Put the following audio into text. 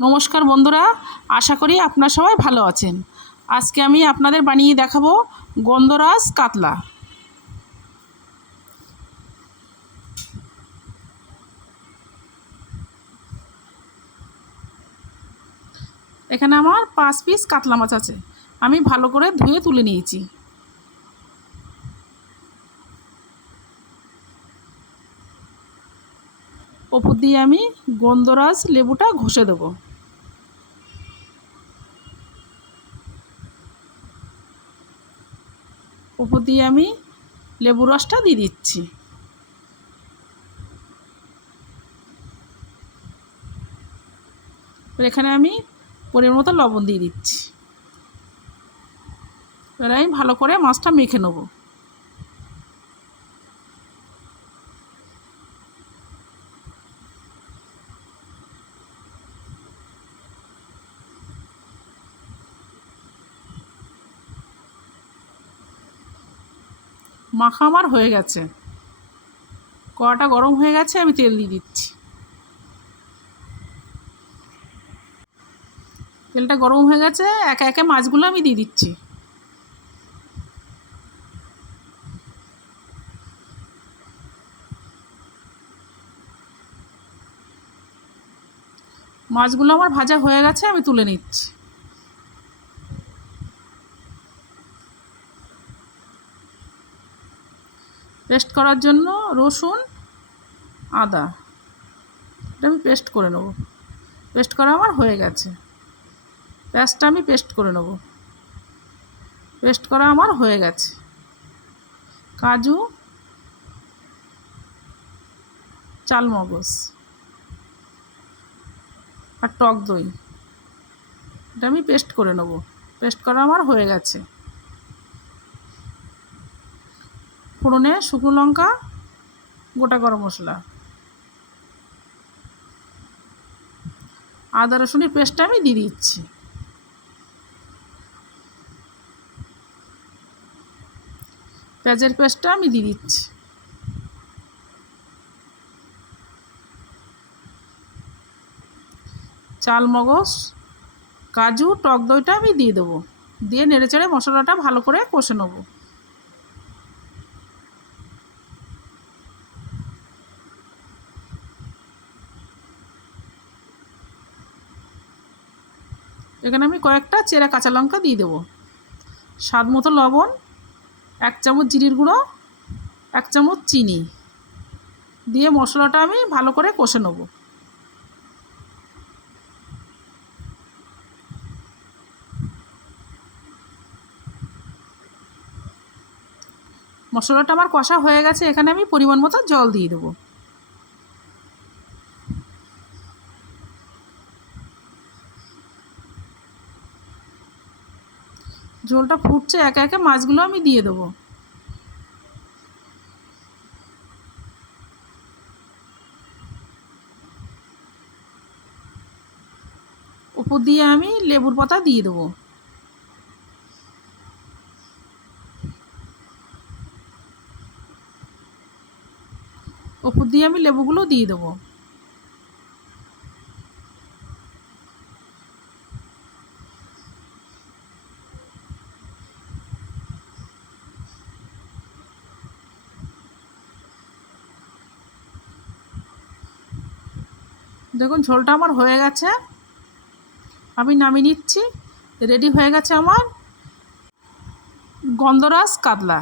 নমস্কার বন্ধুরা, আশা করি আপনারা সবাই ভালো আছেন। আজকে আমি আপনাদের বানিয়ে দেখাবো গন্ধরাজ কাতলা। এখানে আমার 5 পিস কাতলা মাছ আছে, আমি ভালো করে ধুয়ে তুলে নিয়েছি। ওপর দিয়ে আমি গন্ধরাজ লেবুটা ঘষে দেবো। ওপর দিয়ে আমি লেবু রসটা দিয়ে দিচ্ছি। এখানে আমি পরিমাণ মতো লবণ দিয়ে দিচ্ছি। এবার আমি ভালো করে মাছটা মেখে নেব। মাখা আমার হয়ে গেছে, কড়াটা গরম হয়ে গেছে, আমি তেল দিয়ে দিচ্ছি। তেলটা গরম হয়ে গেছে, একে একে মাছগুলো আমি দিয়ে দিচ্ছি। মাছগুলো আমার ভাজা হয়ে গেছে, আমি তুলে নিচ্ছি। পেস্ট করার জন্য রসুন আদা এটা আমি পেস্ট করে নেব। পেস্ট করা আমার হয়ে গেছে, পেঁয়াজটা আমি পেস্ট করে নেব। পেস্ট করা আমার হয়ে গেছে। কাজু, চালমগজ আর টক দই এটা আমি পেস্ট করে নেব। পেস্ট করা আমার হয়ে গেছে। ফোড়নে শুকনো লঙ্কা, গোটা গরম মশলা, আদা রসুনের পেস্টটা আমি দিয়ে দিচ্ছি। পেঁয়াজের পেস্টটা আমি দিয়ে দিচ্ছি। চালমগজ, কাজু, টক দইটা আমি দিয়ে দেবো। দিয়ে নেড়েচেড়ে মশলাটা ভালো করে কষে নেব। এখানে আমি কয়েকটা চেরা কাঁচা লঙ্কা দিয়ে দেবো। স্বাদ মতো লবণ, 1 চামচ জিরের গুঁড়ো, 1 চামচ চিনি দিয়ে মশলাটা আমি ভালো করে কষে নেব। মশলাটা আমার কষা হয়ে গেছে, এখানে আমি পরিমাণ মতো জল দিয়ে দেবো। ঝোলটা ফুটছে, একে একে মাছগুলো আমি দিয়ে দেবো। উপর দিয়ে আমি লেবুর পাতা দিয়ে দেবো। উপর দিয়ে আমি লেবুগুলো দিয়ে দেবো। দেখুন ঝোলটা আমার হয়ে গেছে, আমি নামিয়ে নিচ্ছি। রেডি হয়ে গেছে আমার গন্ধরাজ কাতলা।